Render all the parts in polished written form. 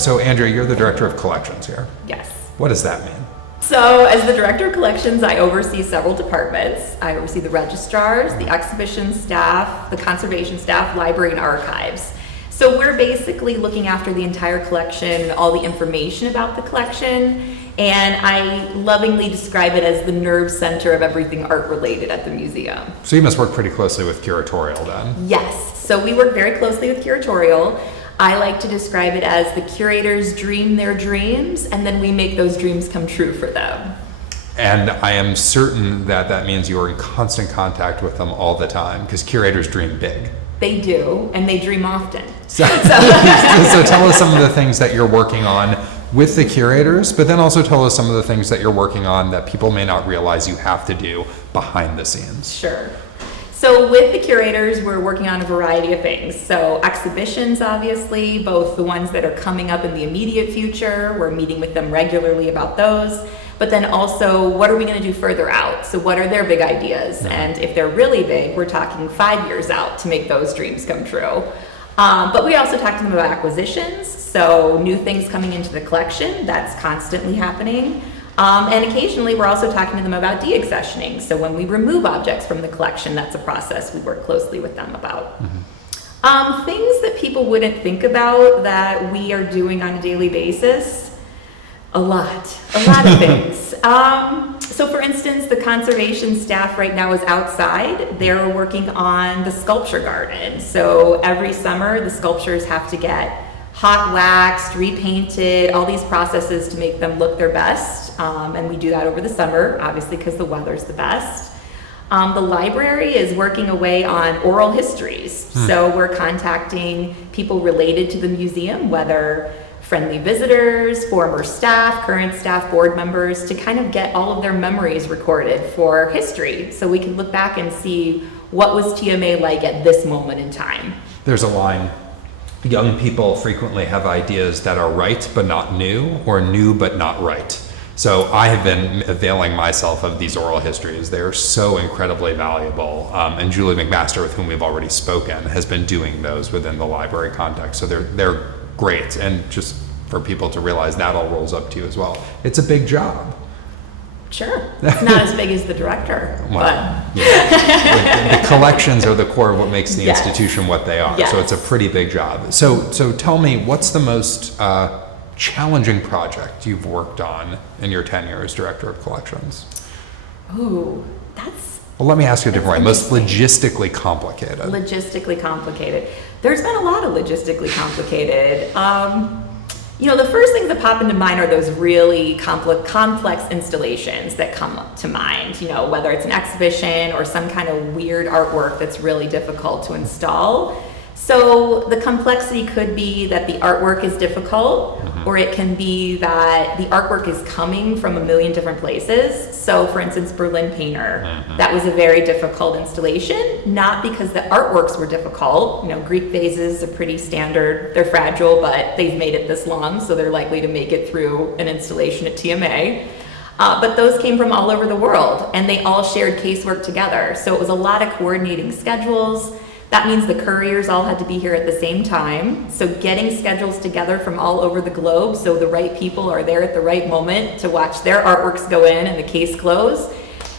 So Andrea, you're the director of collections here. Yes. What does that mean? So as the director of collections, I oversee several departments. I oversee the registrars, the exhibition staff, the conservation staff, library, and archives. So we're basically looking after the entire collection, all the information about the collection, and I lovingly describe it as the nerve center of everything art related at the museum. So you must work pretty closely with curatorial then. Yes, so we work very closely with curatorial. I like to describe it as the curators dream their dreams, and then we make those dreams come true for them. And I am certain that that means you are in constant contact with them all the time, because curators dream big. They do, and they dream often. So tell us some of the things that you're working on with the curators, but then also tell us some of the things that you're working on that people may not realize you have to do behind the scenes. Sure. So with the curators, we're working on a variety of things. So exhibitions, obviously, both the ones that are coming up in the immediate future, we're meeting with them regularly about those. But then also, what are we going to do further out? So what are their big ideas? And if they're really big, we're talking 5 years out to make those dreams come true. But we also talk to them about acquisitions. So new things coming into the collection, that's constantly happening. And occasionally we're also talking to them about deaccessioning. So when we remove objects from the collection, that's a process we work closely with them about. Things that people wouldn't think about that we are doing on a daily basis, a lot of things. So for instance, the conservation staff right now is outside. They're working on the sculpture garden. So every summer the sculptures have to get hot waxed, repainted, all these processes to make them look their best. And we do that over the summer, obviously because the weather's the best. The library is working away on oral histories. So we're contacting people related to the museum, whether friendly visitors, former staff, current staff, board members, to kind of get all of their memories recorded for history. So we can look back and see what was TMA like at this moment in time. There's a line, young people frequently have ideas that are right but not new, or new but not right. So I have been availing myself of these oral histories. They're so incredibly valuable. And Julie McMaster, with whom we've already spoken, has been doing those within the library context. So they're great. And just for people to realize that all rolls up to you as well. It's a big job. Sure. It's not as big as the director. Well, but yeah. The collections are the core of what makes the institution what they are. Yes. So it's a pretty big job. So tell me, what's the most challenging project you've worked on in your tenure as director of collections? Ooh, that's... Well, let me ask you a different way. Most logistically complicated. Logistically complicated. There's been a lot of logistically complicated. The first things that pop into mind are those really complex installations that come up to mind, whether it's an exhibition or some kind of weird artwork that's really difficult to install. So the complexity could be that the artwork is difficult, or it can be that the artwork is coming from a million different places. So for instance, Berlin Painter, that was a very difficult installation, not because the artworks were difficult. Greek vases are pretty standard, they're fragile, but they've made it this long, so they're likely to make it through an installation at TMA. But those came from all over the world, and they all shared casework together. So it was a lot of coordinating schedules. That means the couriers all had to be here at the same time. So getting schedules together from all over the globe so the right people are there at the right moment to watch their artworks go in and the case close.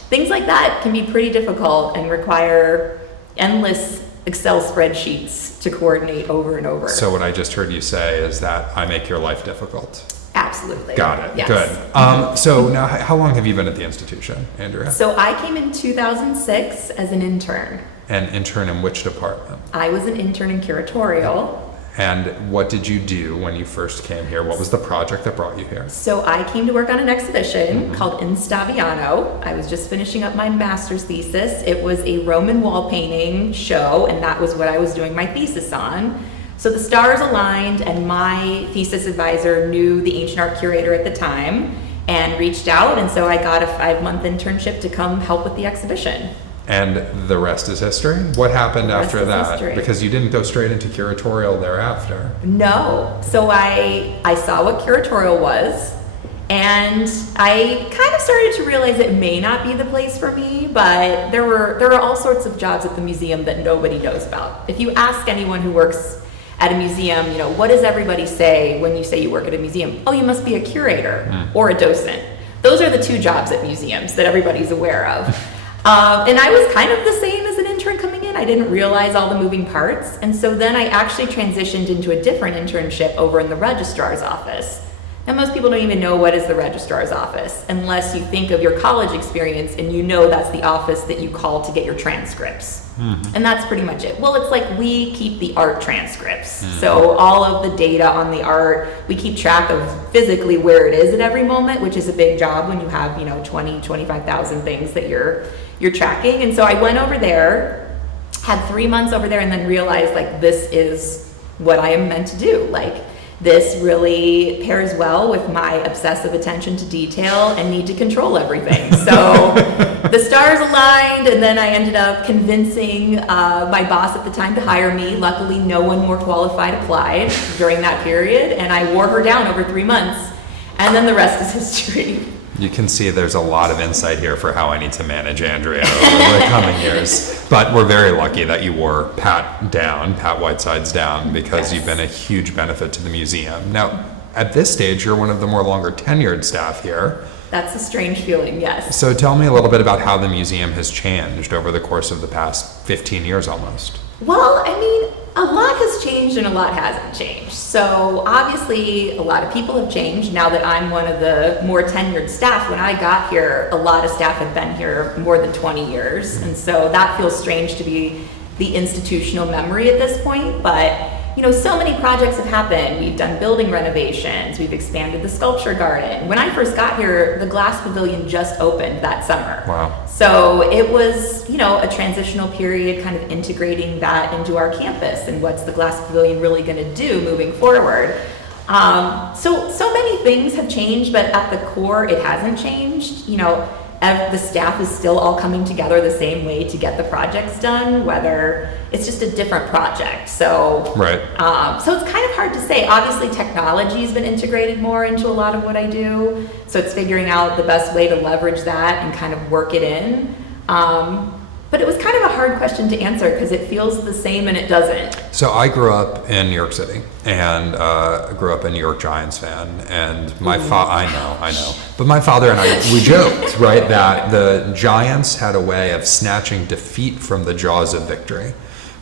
Things like that can be pretty difficult and require endless Excel spreadsheets to coordinate over and over. So what I just heard you say is that I make your life difficult. Absolutely. Got it. Yes. Good. So now, how long have you been at the institution, Andrea? So I came in 2006 as an intern. An intern in which department? I was an intern in curatorial. And what did you do when you first came here? What was the project that brought you here? So I came to work on an exhibition called Instaviano. I was just finishing up my master's thesis. It was a Roman wall painting show, and that was what I was doing my thesis on. So the stars aligned, and my thesis advisor knew the ancient art curator at the time and reached out, and so I got a 5-month internship to come help with the exhibition. And the rest is history? What happened after that? History. Because you didn't go straight into curatorial thereafter. No. So I saw what curatorial was, and I kind of started to realize it may not be the place for me, but there are all sorts of jobs at the museum that nobody knows about. If you ask anyone who works at a museum, what does everybody say when you say you work at a museum? Oh, you must be a curator or a docent. Those are the two jobs at museums that everybody's aware of. And I was kind of the same as an intern coming in. I didn't realize all the moving parts. And so then I actually transitioned into a different internship over in the registrar's office. And most people don't even know what is the registrar's office unless you think of your college experience and that's the office that you call to get your transcripts. And that's pretty much it. Well, it's like we keep the art transcripts. So all of the data on the art, we keep track of physically where it is at every moment, which is a big job when you have, 20, 25,000 things that you're tracking. And so I went over there, had 3 months over there, and then realized this is what I am meant to do. This really pairs well with my obsessive attention to detail and need to control everything. So the stars aligned, and then I ended up convincing my boss at the time to hire me. Luckily, no one more qualified applied during that period, and I wore her down over 3 months, and then the rest is history. You can see there's a lot of insight here for how I need to manage Andrea over the coming years. But we're very lucky that you wore Pat Whitesides down, because you've been a huge benefit to the museum. Now, at this stage, you're one of the more longer tenured staff here. That's a strange feeling, yes. So tell me a little bit about how the museum has changed over the course of the past 15 years almost. Well, a lot has changed and a lot hasn't changed. So obviously a lot of people have changed now that I'm one of the more tenured staff. When I got here, a lot of staff had been here more than 20 years. And so that feels strange to be the institutional memory at this point. But, so many projects have happened. We've done building renovations. We've expanded the sculpture garden. When I first got here, the glass pavilion just opened that summer. Wow. So it was, a transitional period, kind of integrating that into our campus and what's the glass pavilion really going to do moving forward. So many things have changed, but at the core, it hasn't changed. The staff is still all coming together the same way to get the projects done, whether it's just a different project. So, right. So it's kind of hard to say. Obviously, technology has been integrated more into a lot of what I do. So it's figuring out the best way to leverage that and kind of work it in. But it was kind of a hard question to answer because it feels the same and it doesn't. So I grew up in New York City, and I grew up a New York Giants fan. And my I know. But my father and I, we joked, right, that the Giants had a way of snatching defeat from the jaws of victory,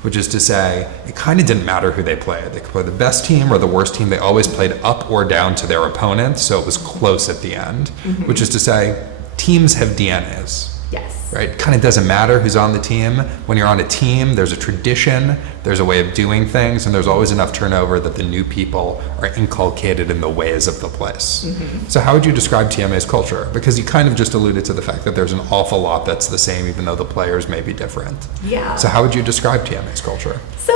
which is to say, it kind of didn't matter who they played. They could play the best team or the worst team. They always played up or down to their opponent, so it was close at the end, which is to say, teams have DNAs. Yes. Right? It kind of doesn't matter who's on the team. When you're on a team, there's a tradition, there's a way of doing things, and there's always enough turnover that the new people are inculcated in the ways of the place. So how would you describe TMA's culture? Because you kind of just alluded to the fact that there's an awful lot that's the same, even though the players may be different. Yeah. So how would you describe TMA's culture? So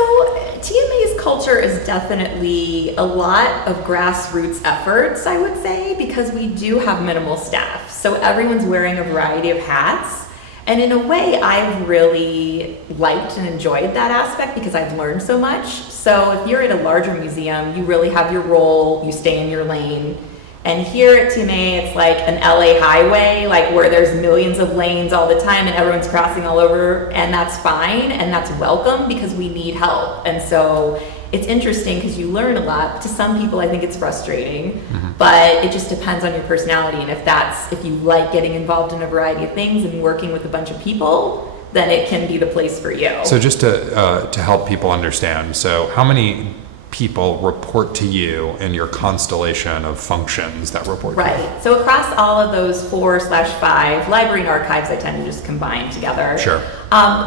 TMA's culture is definitely a lot of grassroots efforts, I would say, because we do have minimal staff. So everyone's wearing a variety of hats. And in a way, I've really liked and enjoyed that aspect because I've learned so much. So if you're at a larger museum, you really have your role, you stay in your lane. And here at TMA, it's like an LA highway, where there's millions of lanes all the time and everyone's crossing all over, and that's fine and that's welcome because we need help. And so it's interesting because you learn a lot. To some people, I think it's frustrating, but it just depends on your personality. And if you like getting involved in a variety of things and working with a bunch of people, then it can be the place for you. So just to help people understand, so how many people report to you in your constellation of functions that report to you? Right. So across all of those 4/5, library and archives, I tend to just combine together. Sure.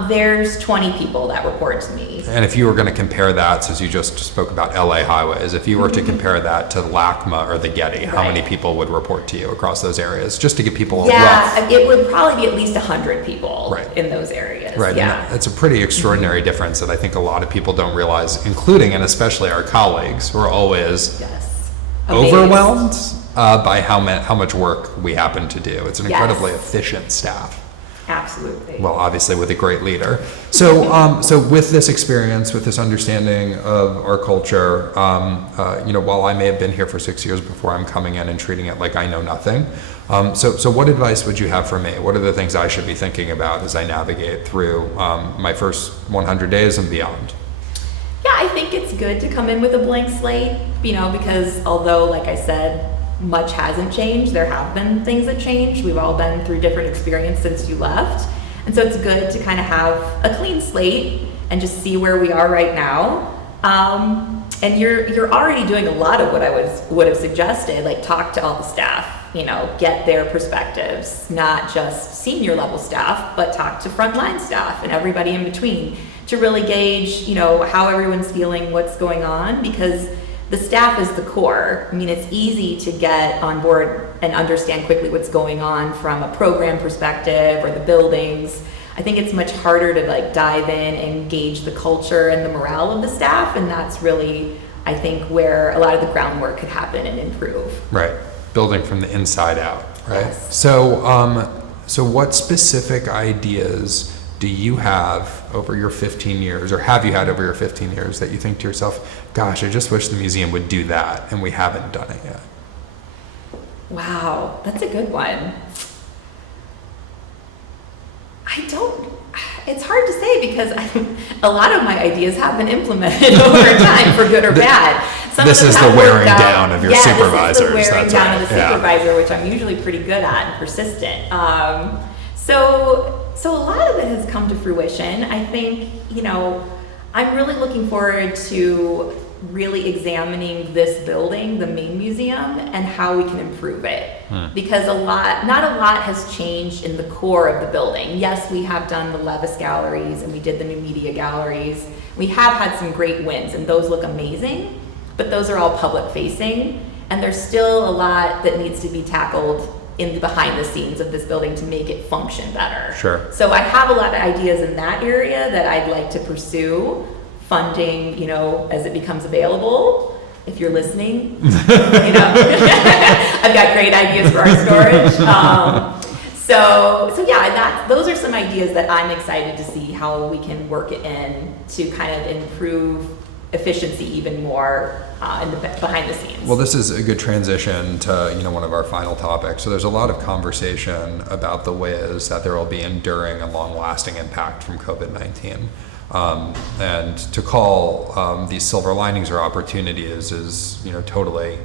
There's 20 people that report to me. And if you were going to compare that, since you just spoke about LA highways, if you were to compare that to LACMA or the Getty, how many people would report to you across those areas? Just to give people a rough... Yeah, it would probably be at least 100 people in those areas. Right. Yeah. It's a pretty extraordinary difference that I think a lot of people don't realize, including and especially our colleagues, who are always overwhelmed by how much work we happen to do. It's an incredibly efficient staff. Absolutely. Well, obviously with a great leader. So, so with this experience, with this understanding of our culture, while I may have been here for 6 years before, I'm coming in and treating it like I know nothing. So what advice would you have for me? What are the things I should be thinking about as I navigate through my first 100 days and beyond? Yeah, I think it's good to come in with a blank slate, because although, like I said, much hasn't changed, there have been things that changed. We've all been through different experiences since you left. And so it's good to kind of have a clean slate and just see where we are right now. And you're already doing a lot of what I would have suggested, like talk to all the staff, get their perspectives, not just senior level staff, but talk to frontline staff and everybody in between to really gauge, how everyone's feeling, what's going on, because the staff is the core. I mean, it's easy to get on board and understand quickly what's going on from a program perspective or the buildings. I think it's much harder to dive in and gauge the culture and the morale of the staff, and that's really, I think, where a lot of the groundwork could happen and improve. Right, building from the inside out, right? Yes. So what specific ideas do you have over your 15 years, or have you had over your 15 years, that you think to yourself, gosh, I just wish the museum would do that, and we haven't done it yet? Wow, that's a good one. It's hard to say because a lot of my ideas have been implemented over time, for good or bad. This is the wearing down of your supervisors. This is the wearing down of the supervisor, which I'm usually pretty good at and persistent. So a lot of it has come to fruition. I think, I'm really looking forward to really examining this building, the main museum, and how we can improve it. Because not a lot has changed in the core of the building. Yes, we have done the Levis galleries and we did the new media galleries. We have had some great wins and those look amazing, but those are all public facing, and there's still a lot that needs to be tackled in the behind the scenes of this building to make it function better. Sure. So I have a lot of ideas in that area that I'd like to pursue. Funding, as it becomes available. If you're listening, I've got great ideas for our storage. So yeah, those are some ideas that I'm excited to see how we can work it in to kind of improve efficiency even more behind the scenes. Well, this is a good transition to one of our final topics. So there's a lot of conversation about the ways that there will be enduring and long-lasting impact from COVID-19. And to call these silver linings or opportunities is, totally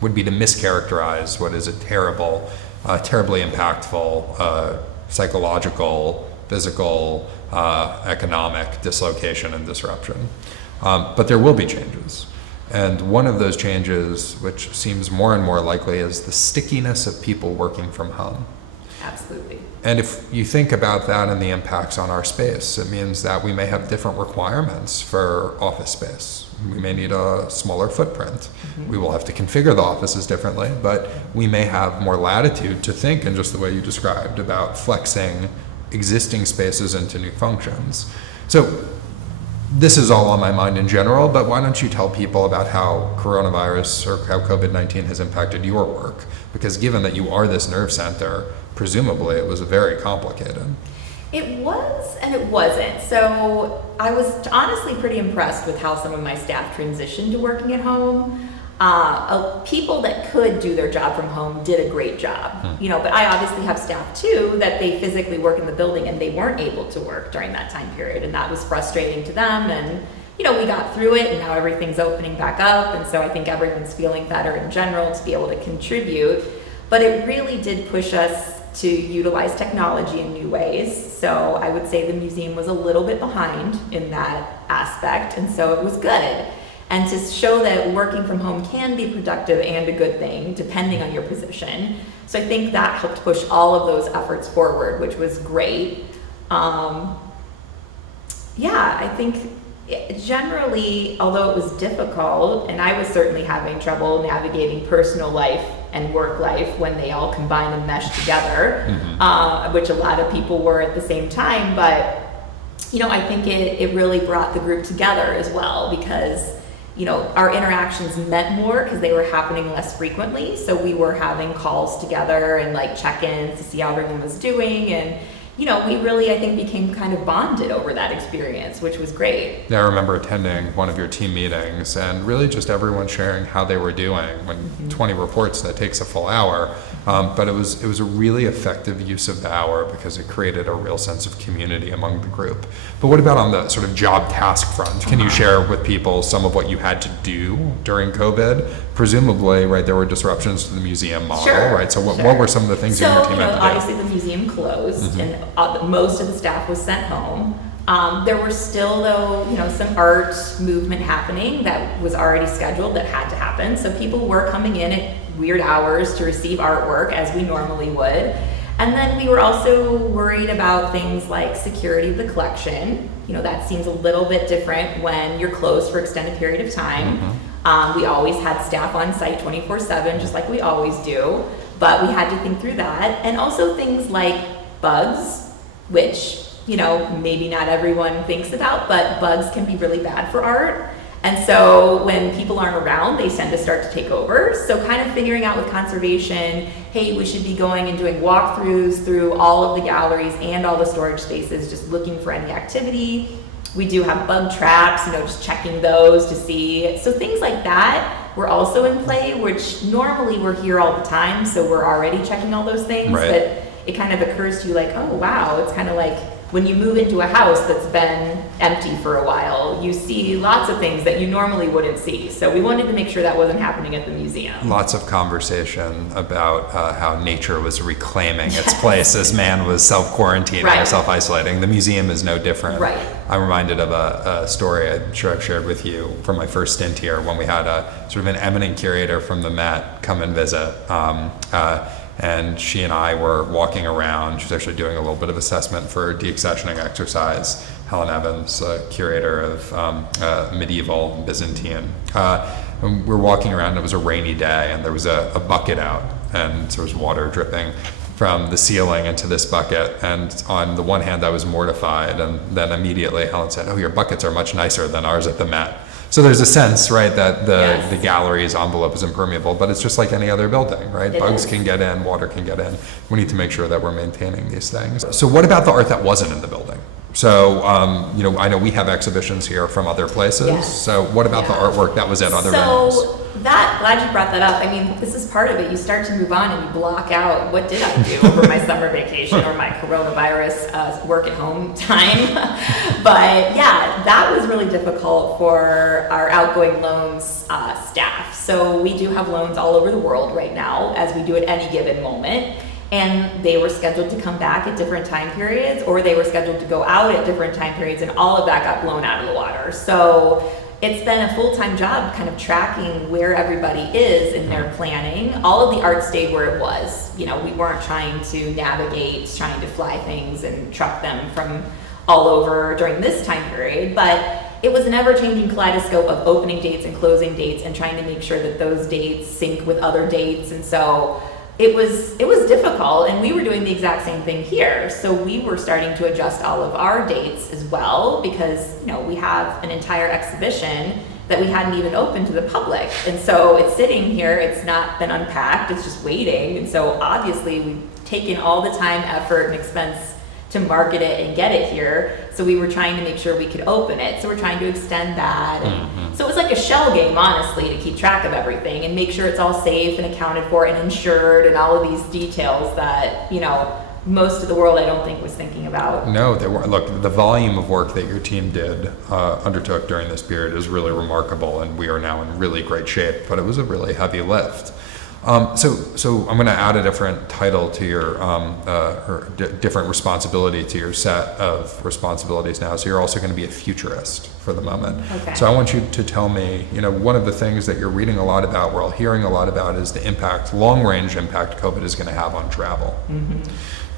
would be to mischaracterize what is a terribly impactful psychological, physical, economic dislocation and disruption. But there will be changes. And one of those changes, which seems more and more likely, is the stickiness of people working from home. Absolutely. And if you think about that and the impacts on our space, it means that we may have different requirements for office space. We may need a smaller footprint. We will have to configure the offices differently, but we may have more latitude to think in just the way you described about flexing existing spaces into new functions. So this is all on my mind in general, but why don't you tell people about how coronavirus or how COVID-19 has impacted your work? Because given that you are this nerve center, presumably it was very complicated. It was and it wasn't. So I was honestly pretty impressed with how some of my staff transitioned to working at home. People that could do their job from home did a great job, but I obviously have staff too that they physically work in the building and they weren't able to work during that time period, and that was frustrating to them. And we got through it, and now everything's opening back up, and so I think everyone's feeling better in general to be able to contribute. But it really did push us to utilize technology in new ways. So I would say the museum was a little bit behind in that aspect, and so it was good. And to show that working from home can be productive and a good thing, depending on your position. So I think that helped push all of those efforts forward, which was great. I think generally, although it was difficult, and I was certainly having trouble navigating personal life and work life when they all combine and mesh together, which a lot of people were at the same time, but I think it really brought the group together as well, because our interactions meant more because they were happening less frequently. So we were having calls together and check-ins to see how everyone was doing. And, we really, I think, became kind of bonded over that experience, which was great. Yeah, I remember attending one of your team meetings and really just everyone sharing how they were doing. When 20 reports, that takes a full hour. But it was a really effective use of the hour because it created a real sense of community among the group. But what about on the sort of job task front? Can you share with people some of what you had to do during COVID? Presumably, right, there were disruptions to the museum model, Sure, right? So what sure. were some of the things you and your team had to do? Obviously the museum closed and most of the staff was sent home. There were still, though, some art movement happening that was already scheduled that had to happen. So people were coming in at weird hours to receive artwork as we normally would. And then we were also worried about things like security of the collection. That seems a little bit different when you're closed for extended period of time. We always had staff on site 24/7, just like we always do. But we had to think through that. And also things like bugs, which, maybe not everyone thinks about, but bugs can be really bad for art. And so when people aren't around, they tend to start to take over. So kind of figuring out with conservation, hey, we should be going and doing walkthroughs through all of the galleries and all the storage spaces, just looking for any activity. We do have bug traps, just checking those to see. So things like that were also in play, which normally we're here all the time, so we're already checking all those things. Right. But it kind of occurs to you like, oh wow, it's kind of like when you move into a house that's been empty for a while, you see lots of things that you normally wouldn't see. So we wanted to make sure that wasn't happening at the museum. Lots of conversation about how nature was reclaiming its place as man was self-quarantining Right. or self-isolating. The museum is no different. Right. I'm reminded of a story I'm sure I've shared with you from my first stint here when we had a sort of an eminent curator from the Met come and visit. And she and I were walking around. She was actually doing a little bit of assessment for deaccessioning exercise. Helen Evans, curator of medieval Byzantine. And we were walking around, and it was a rainy day, and there was a bucket out, and there was water dripping from the ceiling into this bucket. And on the one hand, I was mortified, and then immediately Helen said, "Oh, your buckets are much nicer than ours at the Met." So there's a sense, right, that the gallery's envelope is impermeable, but it's just like any other building, right? Bugs can get in, water can get in. We need to make sure that we're maintaining these things. So what about the art that wasn't in the building? So, I know we have exhibitions here from other places. Yes. So what about the artwork that was at other venues? So glad you brought that up. I mean, this is part of it. You start to move on and you block out what did I do over my summer vacation or my coronavirus work at home time. But yeah, that was really difficult for our outgoing loans staff. So we do have loans all over the world right now, as we do at any given moment. And they were scheduled to come back at different time periods, or they were scheduled to go out at different time periods, and all of that got blown out of the water. So it's been a full-time job kind of tracking where everybody is in their planning. All of the art stayed where it was. We weren't trying to navigate, trying to fly things and truck them from all over during this time period, but it was an ever-changing kaleidoscope of opening dates and closing dates and trying to make sure that those dates sync with other dates. And so it was difficult, and we were doing the exact same thing here. So we were starting to adjust all of our dates as well, because we have an entire exhibition that we hadn't even opened to the public, and so it's sitting here. It's not been unpacked. It's just waiting. And so obviously we've taken all the time, effort, and expense to market it and get it here. So we were trying to make sure we could open it. So we're trying to extend that. And so it was like a shell game, honestly, to keep track of everything and make sure it's all safe and accounted for and insured and all of these details that, most of the world I don't think was thinking about. No, they weren't. Look, the volume of work that your team undertook during this period is really remarkable, and we are now in really great shape, but it was a really heavy lift. So I'm going to add a different title to your, different responsibility to your set of responsibilities now. So you're also going to be a futurist for the moment. Okay. So I want you to tell me, one of the things that you're reading a lot about, we're all hearing a lot about, is the impact, long-range impact COVID is going to have on travel.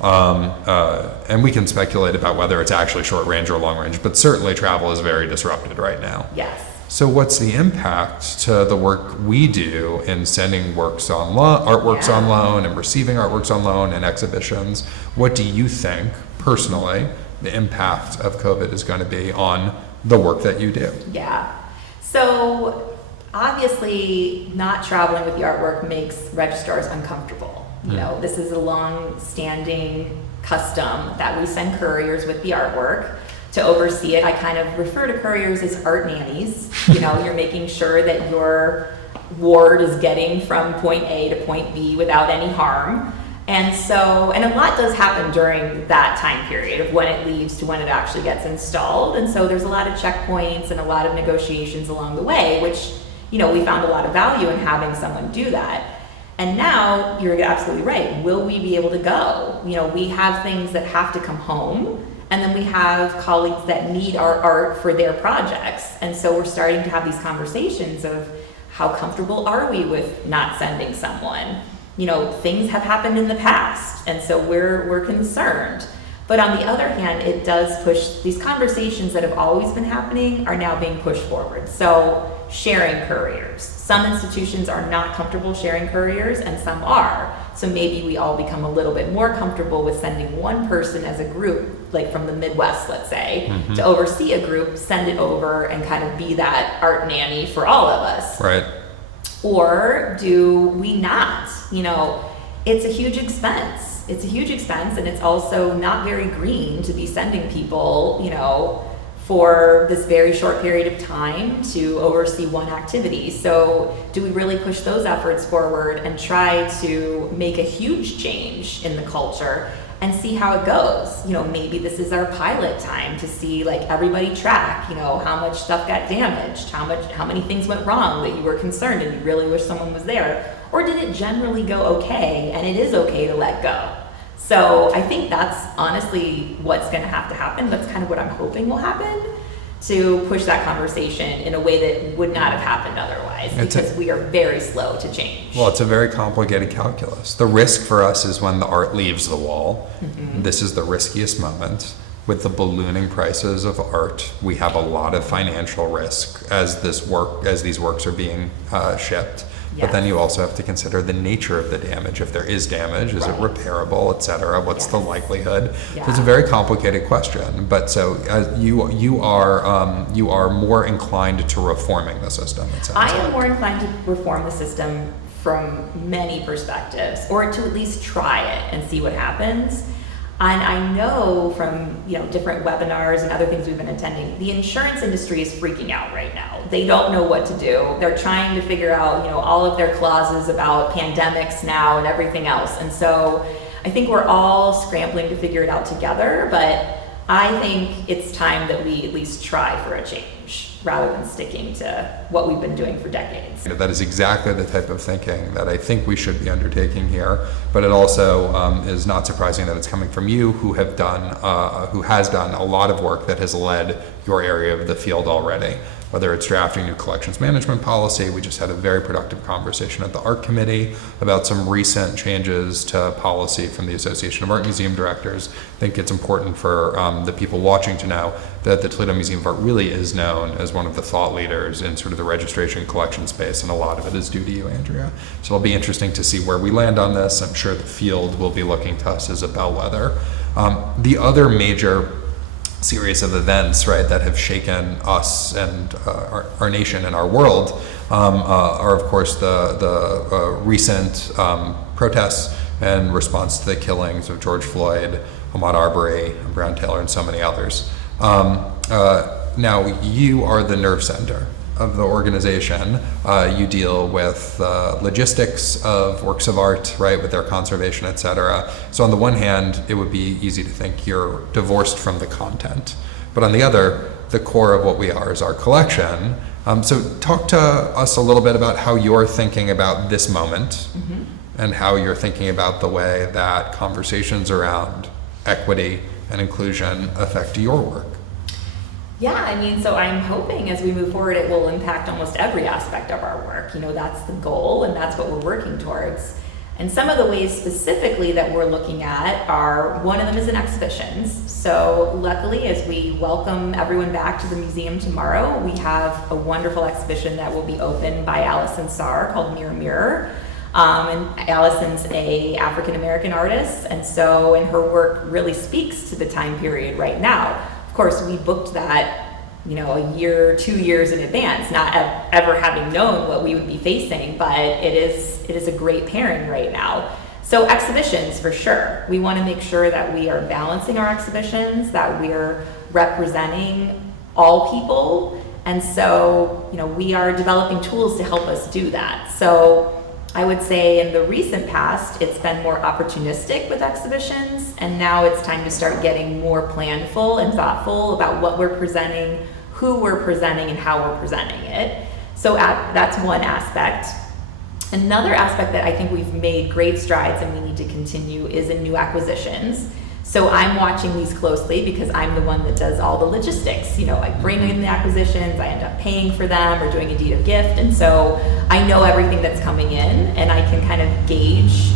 And we can speculate about whether it's actually short range or long range, but certainly travel is very disrupted right now. Yes. So what's the impact to the work we do in sending artworks on loan and receiving artworks on loan and exhibitions? What do you think, personally, the impact of COVID is going to be on the work that you do? Yeah. So obviously not traveling with the artwork makes registrars uncomfortable. This is a long-standing custom that we send couriers with the artwork to oversee it. I kind of refer to couriers as art nannies. You know, you're making sure that your ward is getting from point A to point B without any harm. And so, and a lot does happen during that time period of when it leaves to when it actually gets installed. And so there's a lot of checkpoints and a lot of negotiations along the way, which, you know, we found a lot of value in having someone do that. And now you're absolutely right. Will we be able to go? You know, we have things that have to come home, and then we have colleagues that need our art for their projects. And so we're starting to have these conversations of how comfortable are we with not sending someone? You know, things have happened in the past, and so we're concerned. But on the other hand, it does push, these conversations that have always been happening are now being pushed forward. So sharing couriers. Some institutions are not comfortable sharing couriers and some are. So maybe we all become a little bit more comfortable with sending one person as a group, like from the Midwest, let's say, to oversee a group, send it over and kind of be that art nanny for all of us. Right. Or do we not? You know, it's a huge expense. It's a huge expense, and it's also not very green to be sending people, you know, for this very short period of time to oversee one activity. So do we really push those efforts forward and try to make a huge change in the culture and see how it goes? You know, maybe this is our pilot time to see, like, everybody track, you know, how much stuff got damaged, how many things went wrong that you were concerned and you really wish someone was there, or did it generally go okay and it is okay to let go? So I think that's honestly what's going to have to happen. That's kind of what I'm hoping will happen, to push that conversation in a way that would not have happened otherwise, because we are very slow to change. Well, it's a very complicated calculus. The risk for us is when the art leaves the wall. This is the riskiest moment. With the ballooning prices of art, we have a lot of financial risk as these works are being shipped. But then you also have to consider the nature of the damage. If there is damage, is it repairable, et cetera? What's the likelihood? So it's a very complicated question. But so you are more inclined to reforming the system, it sounds I am more inclined to reform the system from many perspectives, or to at least try it and see what happens. And I know from, you know, different webinars and other things we've been attending, the insurance industry is freaking out right now. They don't know what to do. They're trying to figure out, you know, all of their clauses about pandemics now and everything else. And so I think we're all scrambling to figure it out together, but I think it's time that we at least try for a change rather than sticking to what we've been doing for decades. That is exactly the type of thinking that I think we should be undertaking here, but it also is not surprising that it's coming from you, who has done a lot of work that has led your area of the field already. Whether it's drafting new collections management policy, we just had a very productive conversation at the Art Committee about some recent changes to policy from the Association of Art Museum Directors. I think it's important for the people watching to know that the Toledo Museum of Art really is known as one of the thought leaders in sort of the registration collection space, and a lot of it is due to you, Andrea. So it'll be interesting to see where we land on this. I'm sure the field will be looking to us as a bellwether. The other major series of events, right, that have shaken us and our nation and our world are, of course, the recent protests in response to the killings of George Floyd, Ahmaud Arbery, Breonna Taylor, and so many others. Now, you are the nerve center of the organization. You deal with logistics of works of art, right, with their conservation, et cetera. So on the one hand, it would be easy to think you're divorced from the content. But on the other, the core of what we are is our collection. So talk to us a little bit about how you're thinking about this moment and how you're thinking about the way that conversations around equity and inclusion affect your work. Yeah, I mean, so I'm hoping as we move forward, it will impact almost every aspect of our work. You know, that's the goal and that's what we're working towards. And some of the ways specifically that we're looking at are, one of them is in exhibitions. So luckily, as we welcome everyone back to the museum tomorrow, we have a wonderful exhibition that will be open by Allison Sarr called Mirror Mirror. And Allison's a African-American artist, and her work really speaks to the time period right now. Of course, we booked that, you know, a year, 2 years in advance, not ever having known what we would be facing, but it is a great pairing right now. So exhibitions, for sure. We want to make sure that we are balancing our exhibitions, that we're representing all people. And so, we are developing tools to help us do that. So I would say in the recent past, it's been more opportunistic with exhibitions, and now it's time to start getting more planful and thoughtful about what we're presenting, who we're presenting, and how we're presenting it. So that's one aspect. Another aspect that I think we've made great strides and we need to continue is in new acquisitions. So I'm watching these closely because I'm the one that does all the logistics. I bring in the acquisitions, I end up paying for them or doing a deed of gift. And so I know everything that's coming in, and I can kind of gauge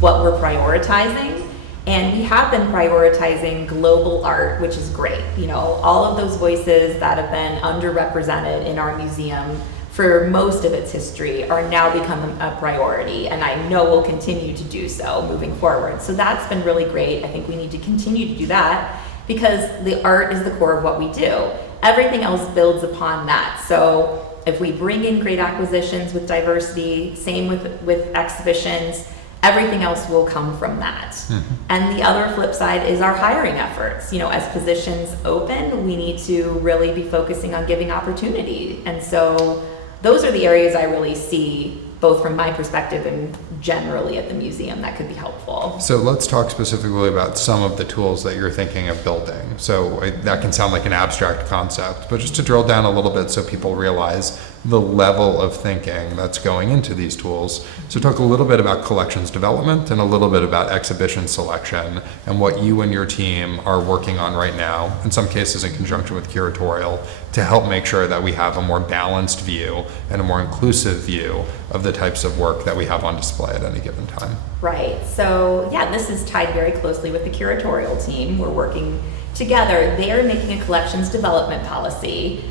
what we're prioritizing. And we have been prioritizing global art, which is great. All of those voices that have been underrepresented in our museum for most of its history are now becoming a priority, and I know will continue to do so moving forward. So that's been really great. I think we need to continue to do that because the art is the core of what we do. Everything else builds upon that. So if we bring in great acquisitions with diversity, same with exhibitions, everything else will come from that. Mm-hmm. And the other flip side is our hiring efforts. As positions open, we need to really be focusing on giving opportunity. And so those are the areas I really see, both from my perspective and generally at the museum, that could be helpful. So let's talk specifically about some of the tools that you're thinking of building. So that can sound like an abstract concept, but just to drill down a little bit so people realize the level of thinking that's going into these tools. So talk a little bit about collections development and a little bit about exhibition selection and what you and your team are working on right now, in some cases in conjunction with curatorial, to help make sure that we have a more balanced view and a more inclusive view of the types of work that we have on display at any given time. Right. So this is tied very closely with the curatorial team. We're working together. They are making a collections development policy,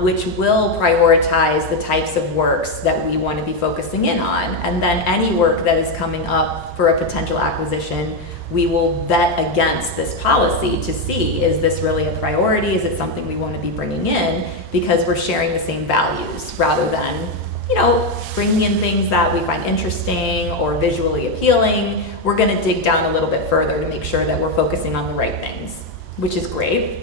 which will prioritize the types of works that we want to be focusing in on. And then any work that is coming up for a potential acquisition, we will vet against this policy to see, is this really a priority? Is it something we want to be bringing in? Because we're sharing the same values rather than, bringing in things that we find interesting or visually appealing. We're going to dig down a little bit further to make sure that we're focusing on the right things, which is great.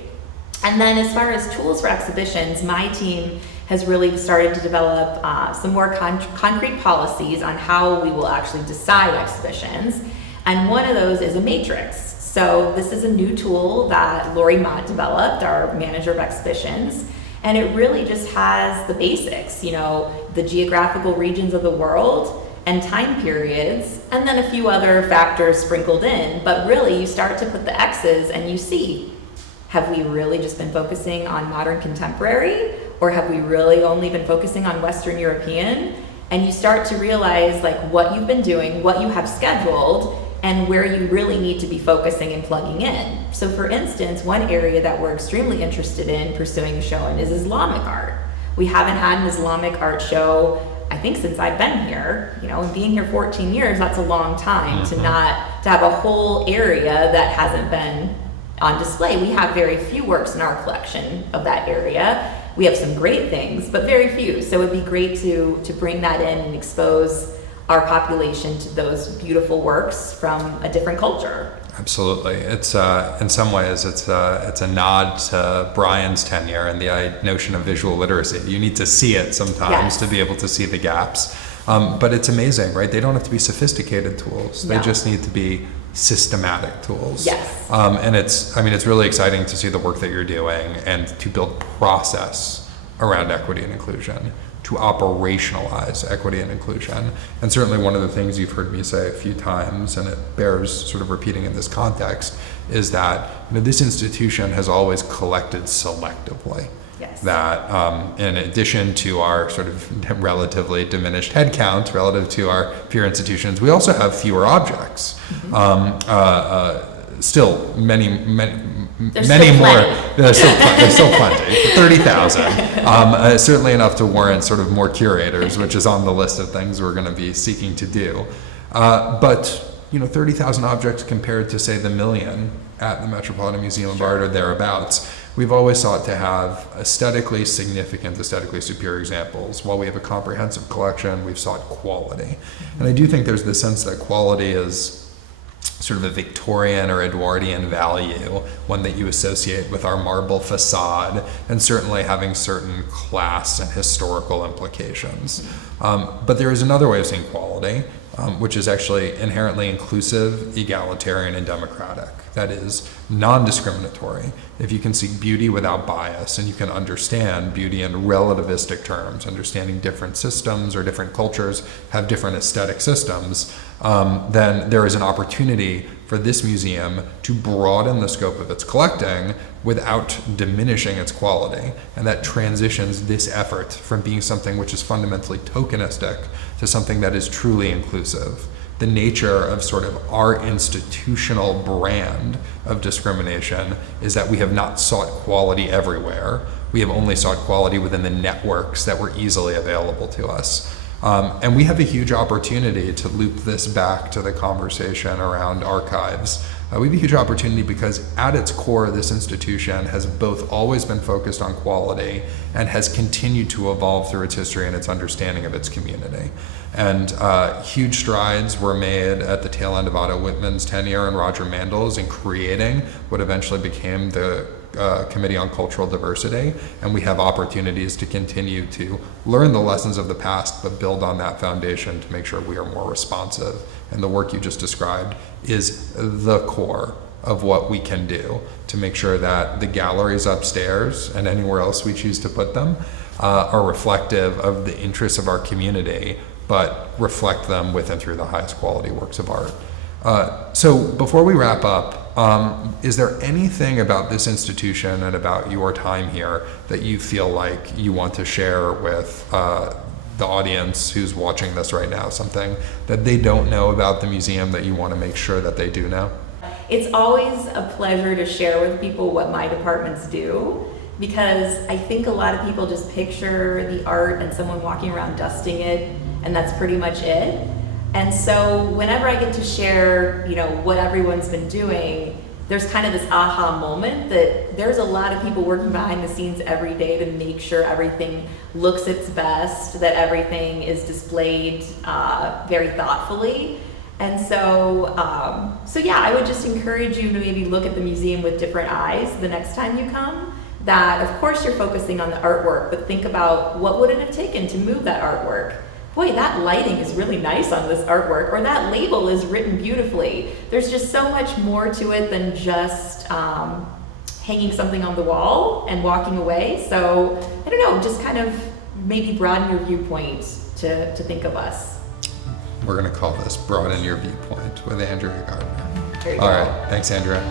And then as far as tools for exhibitions, my team has really started to develop some more concrete policies on how we will actually decide exhibitions. And one of those is a matrix. So this is a new tool that Lori Mott developed, our manager of exhibitions. And it really just has the basics, the geographical regions of the world and time periods, and then a few other factors sprinkled in. But really, you start to put the X's and you see, have we really just been focusing on modern contemporary, or have we really only been focusing on Western European? And you start to realize what you've been doing, what you have scheduled, and where you really need to be focusing and plugging in. So for instance, one area that we're extremely interested in pursuing a show in is Islamic art. We haven't had an Islamic art show, I think, since I've been here. And being here 14 years, that's a long time to have a whole area that hasn't been on display. We have very few works in our collection of that area. We have some great things, but very few. So it'd be great to bring that in and expose our population to those beautiful works from a different culture. Absolutely. It's in some ways it's a nod to Brian's tenure and the notion of visual literacy. You need to see it sometimes to be able to see the gaps. But it's amazing, right? They don't have to be sophisticated tools. They just need to be systematic tools. Yes. And it's really exciting to see the work that you're doing and to build process around equity and inclusion, to operationalize equity and inclusion. And certainly one of the things you've heard me say a few times, and it bears sort of repeating in this context, is that this institution has always collected selectively. Yes. That in addition to our sort of relatively diminished headcount relative to our peer institutions, we also have fewer objects. Still many more. There's still plenty. 30,000. Certainly enough to warrant sort of more curators, which is on the list of things we're going to be seeking to do. But 30,000 objects compared to say the million at the Metropolitan Museum of Art or thereabouts. we've always sought to have aesthetically significant, aesthetically superior examples. While we have a comprehensive collection, we've sought quality. And I do think there's this sense that quality is sort of a Victorian or Edwardian value, one that you associate with our marble facade, and certainly having certain class and historical implications. But there is another way of seeing quality, which is actually inherently inclusive, egalitarian, and democratic. That is non-discriminatory. If you can seek beauty without bias, and you can understand beauty in relativistic terms, understanding different systems or different cultures have different aesthetic systems, then there is an opportunity for this museum to broaden the scope of its collecting without diminishing its quality. And that transitions this effort from being something which is fundamentally tokenistic to something that is truly inclusive. The nature of sort of our institutional brand of discrimination is that we have not sought quality everywhere. We have only sought quality within the networks that were easily available to us. And we have a huge opportunity to loop this back to the conversation around archives. We have a huge opportunity because at its core, this institution has both always been focused on quality and has continued to evolve through its history and its understanding of its community. And huge strides were made at the tail end of Otto Whitman's tenure and Roger Mandel's in creating what eventually became the Committee on Cultural Diversity, and we have opportunities to continue to learn the lessons of the past, but build on that foundation to make sure we are more responsive. And the work you just described is the core of what we can do to make sure that the galleries upstairs and anywhere else we choose to put them are reflective of the interests of our community, but reflect them with and through the highest quality works of art. So before we wrap up, is there anything about this institution and about your time here that you feel like you want to share with the audience who's watching this right now, something that they don't know about the museum that you want to make sure that they do know? It's always a pleasure to share with people what my departments do, because I think a lot of people just picture the art and someone walking around dusting it, and that's pretty much it. And so whenever I get to share, what everyone's been doing, there's kind of this aha moment that there's a lot of people working behind the scenes every day to make sure everything looks its best, that everything is displayed very thoughtfully. And so yeah, I would just encourage you to maybe look at the museum with different eyes the next time you come. That of course you're focusing on the artwork, but think about what would it have taken to move that artwork. Boy, that lighting is really nice on this artwork, or that label is written beautifully. There's just so much more to it than just hanging something on the wall and walking away. So, I don't know, just kind of maybe broaden your viewpoint to think of us. We're going to call this Broaden Your Viewpoint with Andrea Gardner. There you All go. right, thanks, Andrea.